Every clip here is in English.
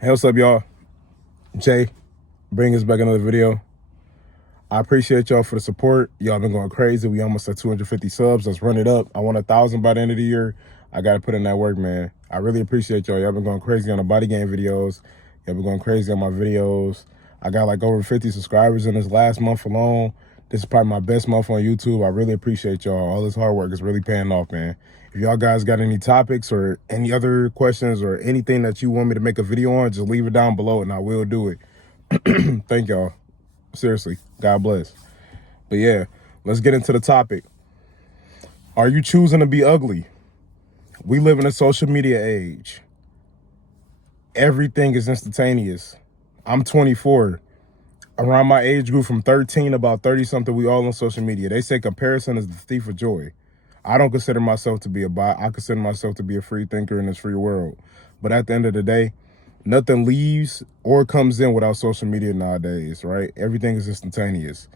Hey, what's up, y'all? Jay, bring us back another video. I appreciate y'all for the support. Y'all been going crazy. We almost at 250 subs. Let's run it up. I want 1,000 by the end of the year. I got to put in that work, man. I really appreciate y'all. Y'all been going crazy on the body game videos. Y'all been going crazy on my videos. I got like over 50 subscribers in this last month alone. This is probably my best month on YouTube. I really appreciate y'all. All this hard work is really paying off, man. If y'all guys got any topics or any other questions or anything that you want me to make a video on, just leave it down below and I will do it. Thank y'all. Seriously. God bless. But yeah, let's get into the topic. Are you choosing to be ugly? We live in a social media age. Everything is instantaneous. I'm 24. Around my age group from 13 about 30 something, we all on social media. They say comparison is the thief of joy. I don't consider myself to be a bot. I consider myself to be a free thinker in this free world. But at the end of the day, nothing leaves or comes in without social media nowadays, right? Everything is instantaneous.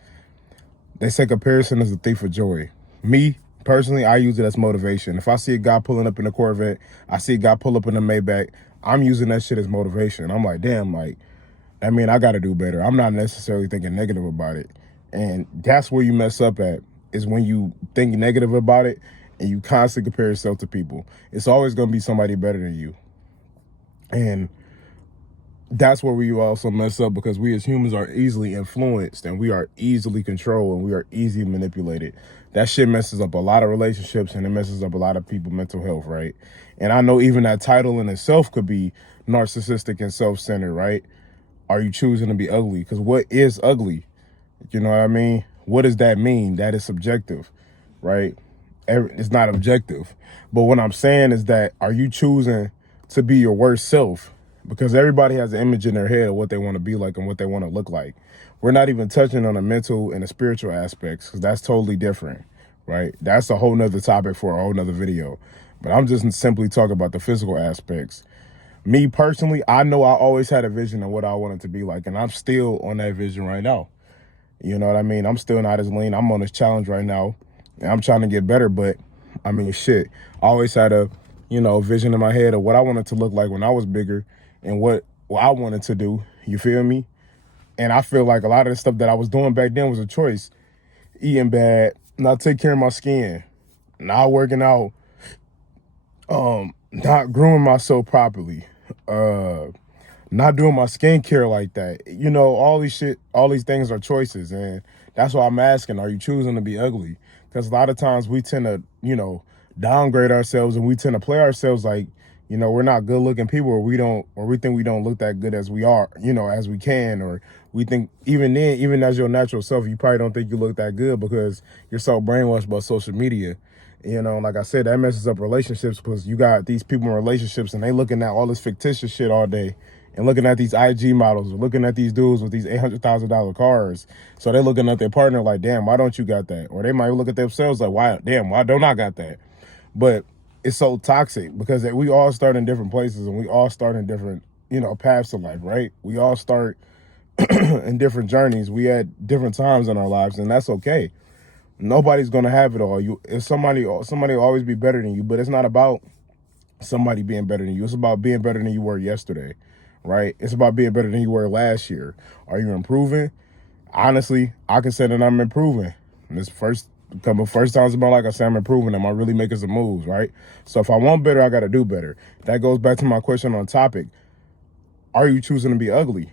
They say comparison is the thief of joy. Me, personally, I use it as motivation. If I see a guy pulling up in a Corvette, I see a guy pull up in a Maybach, I'm using that shit as motivation. I'm like, damn, like, I mean, I got to do better. I'm not necessarily thinking negative about it. And that's where you mess up at, is when you think negative about it and you constantly compare yourself to people. It's always going to be somebody better than you. And that's where we also mess up, because we as humans are easily influenced and we are easily controlled and we are easily manipulated. That shit messes up a lot of relationships and it messes up a lot of people's mental health, right? And I know even that title in itself could be narcissistic and self-centered, right? Are you choosing to be ugly? Because what is ugly? You know what I mean? What does that mean? That is subjective, right? It's not objective. But what I'm saying is that, are you choosing to be your worst self? Because everybody has an image in their head of what they want to be like and what they want to look like. We're not even touching on the mental and the spiritual aspects, because that's totally different, right? That's a whole nother topic for a whole nother video. But I'm just simply talking about the physical aspects. Me personally, I know I always had a vision of what I wanted to be like, and I'm still on that vision right now. You know what I mean? I'm still not as lean. I'm on this challenge right now, and I'm trying to get better, but I mean, shit. I always had a, vision in my head of what I wanted to look like when I was bigger and what I wanted to do. You feel me? And I feel like a lot of the stuff that I was doing back then was a choice. Eating bad, not taking care of my skin, not working out, not grooming myself properly, not doing my skincare like that. You know, all these things are choices. And that's why I'm asking, are you choosing to be ugly? Because a lot of times we tend to, downgrade ourselves and we tend to play ourselves like, we're not good looking people, or we think we don't look that good as we are, as we can, or we think even then, even as your natural self, you probably don't think you look that good because you're so brainwashed by social media. Like I said, that messes up relationships, because you got these people in relationships and they looking at all this fictitious shit all day and looking at these IG models, or looking at these dudes with these $800,000 cars. So they're looking at their partner like, damn, why don't you got that? Or they might look at themselves like, why don't I got that? But it's so toxic, because we all start in different places and we all start in different, paths of life, right? We all start in different journeys. We at different times in our lives, and that's okay. Nobody's gonna have it all. If somebody will always be better than you, but it's not about somebody being better than you. It's about being better than you were yesterday, right? It's about being better than you were last year. Are you improving? Honestly, I can say that I'm improving. This first times in my life, I say I'm improving. Am I really making some moves, right? So if I want better, I got to do better. That goes back to my question on topic. Are you choosing to be ugly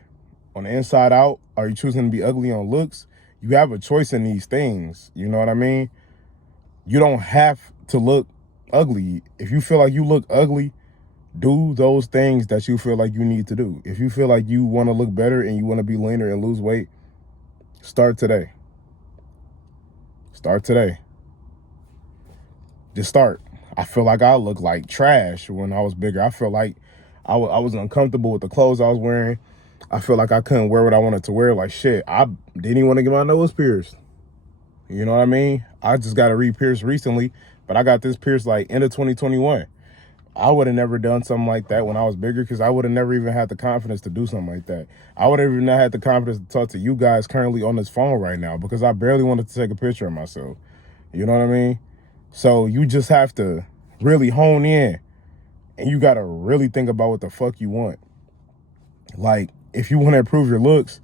on the inside out? Are you choosing to be ugly on looks? You have a choice in these things. You know what I mean? You don't have to look ugly. If you feel like you look ugly, do those things that you feel like you need to do. If you feel like you want to look better and you want to be leaner and lose weight, start today. Start today. Just start. I feel like I look like trash when I was bigger. I feel like I was uncomfortable with the clothes I was wearing. I feel like I couldn't wear what I wanted to wear. Like, shit, I didn't even want to get my nose pierced. You know what I mean? I just got a re-pierced recently, but I got this pierced like end of 2021. I would have never done something like that when I was bigger, because I would have never even had the confidence to do something like that. I would have even not had the confidence to talk to you guys currently on this phone right now, because I barely wanted to take a picture of myself. You know what I mean? So you just have to really hone in, and you got to really think about what the fuck you want. Like, if you want to improve your looks,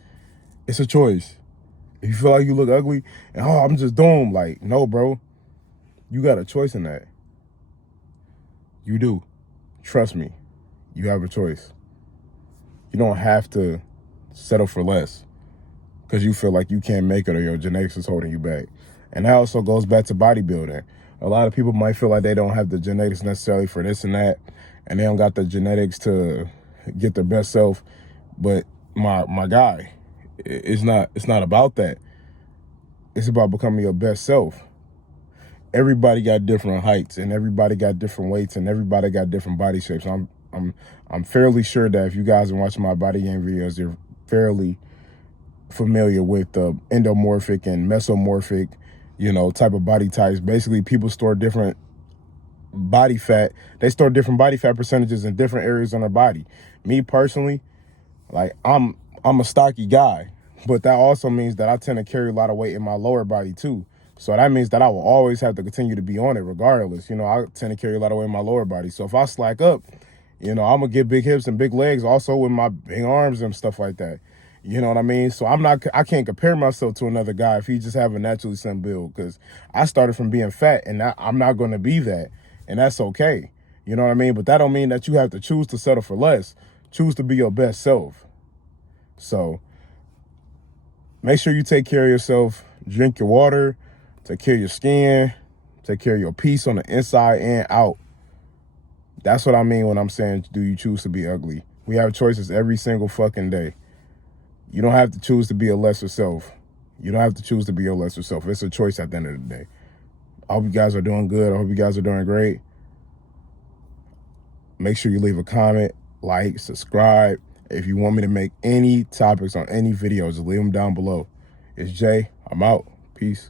it's a choice. If you feel like you look ugly and, oh, I'm just doomed, like, no, bro. You got a choice in that. You do. Trust me. You have a choice. You don't have to settle for less because you feel like you can't make it or your genetics is holding you back. And that also goes back to bodybuilding. A lot of people might feel like they don't have the genetics necessarily for this and that, and they don't got the genetics to get their best self. But my guy, it's not about that. It's about becoming your best self. Everybody got different heights, and everybody got different weights, and everybody got different body shapes. I'm fairly sure that if you guys are watching my body game videos, you're fairly familiar with the endomorphic and mesomorphic, type of body types. Basically, people store different body fat. They store different body fat percentages in different areas on their body. Me personally, like I'm a stocky guy, but that also means that I tend to carry a lot of weight in my lower body too. So that means that I will always have to continue to be on it regardless. I tend to carry a lot of weight in my lower body. So if I slack up, I'm gonna get big hips and big legs also with my big arms and stuff like that. You know what I mean? So I can't compare myself to another guy if he just have a naturally slim build, because I started from being fat, and I'm not gonna be that. And that's okay. You know what I mean? But that don't mean that you have to choose to settle for less. Choose to be your best self. So make sure you take care of yourself. Drink your water. Take care of your skin. Take care of your peace on the inside and out. That's what I mean when I'm saying, do you choose to be ugly? We have choices every single fucking day. You don't have to choose to be a lesser self. You don't have to choose to be your lesser self. It's a choice at the end of the day. I hope you guys are doing good. I hope you guys are doing great. Make sure you leave a comment, like, subscribe. If you want me to make any topics on any videos, leave them down below. It's Jay. I'm out. Peace.